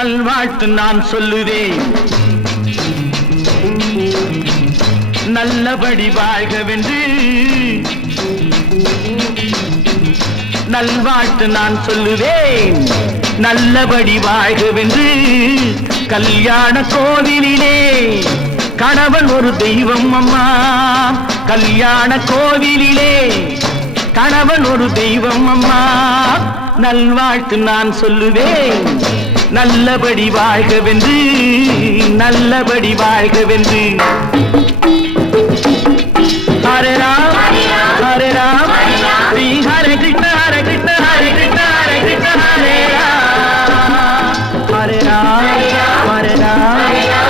நல்வாழ்த்து நான் சொல்லுவேன். நல்லபடி வாழ்கவென்று நல்வாழ்த்து நான் சொல்லுவேன். நல்லபடி வாழ்கவென்று கல்யாண கோவிலிலே கணவன் ஒரு தெய்வம் அம்மா. கல்யாண கோவிலிலே கணவன் ஒரு தெய்வம் அம்மா. நல்வாழ்த்து நான் சொல்லுவேன். நல்லபடி வாழ்கவென்று நல்லபடி வாழ்கவென்று. ஹரே ராம் ஹரே ராம். ஸ்ரீ ஹரே கிருஷ்ண ஹரே கிருஷ்ண ஹரே கிருஷ்ண ஹரே கிருஷ்ண ஹரே ராம். ஹரே ராம் ஹரே ராம்.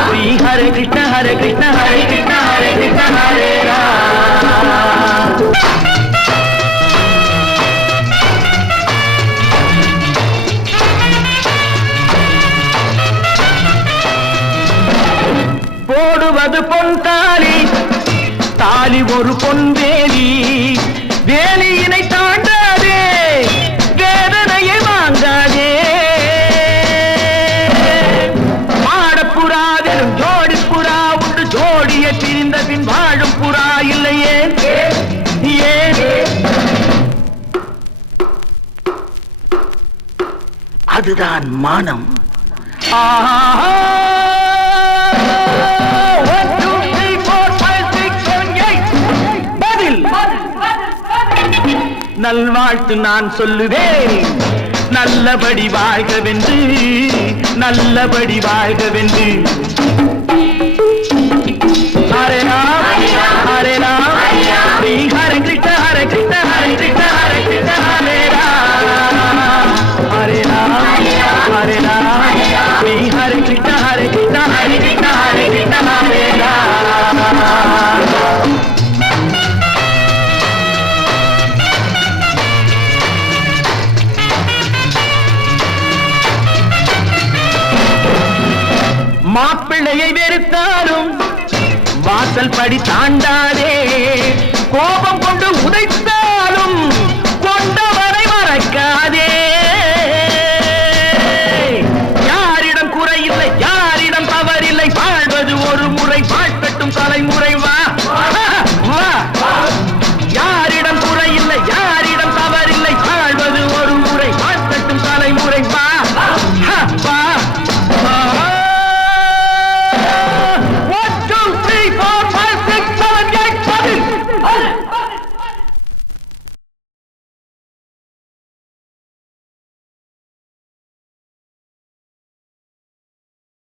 ஸ்ரீ ஹரே கிருஷ்ண ஹரே கிருஷ்ண ஹரே கிருஷ்ண ஹரே கிருஷ்ண ஹரே போடுவது பொன் தாலி. தாலி ஒரு பொன் வேலி. வேலியினை தாண்டாதே. வேதனையை வாங்காதே. மாடப்புறாவிலும் ஜோடி புறா உண்டு ஜோடியை பிரிந்த பின் வாழும் புறா இல்லையே. அதுதான் மானம். ஆஹா! நல்வாழ்த்து நான் சொல்லுவேன். நல்லபடி வாழ்கவென்று நல்லபடி வாழ்கவென்று மாப்பிள்ளையை வெறுத்தாலும் வாசல் படி தாண்டாதே. கோபம் கொண்டு உதைத்தாலும் கொண்டவரை மறக்காதே. யாரிடம் குறையில்லை யாரிடம் தவறில்லை வாழ்வது ஒரு முறை வாழ்த்தட்டும் தலைமுறை.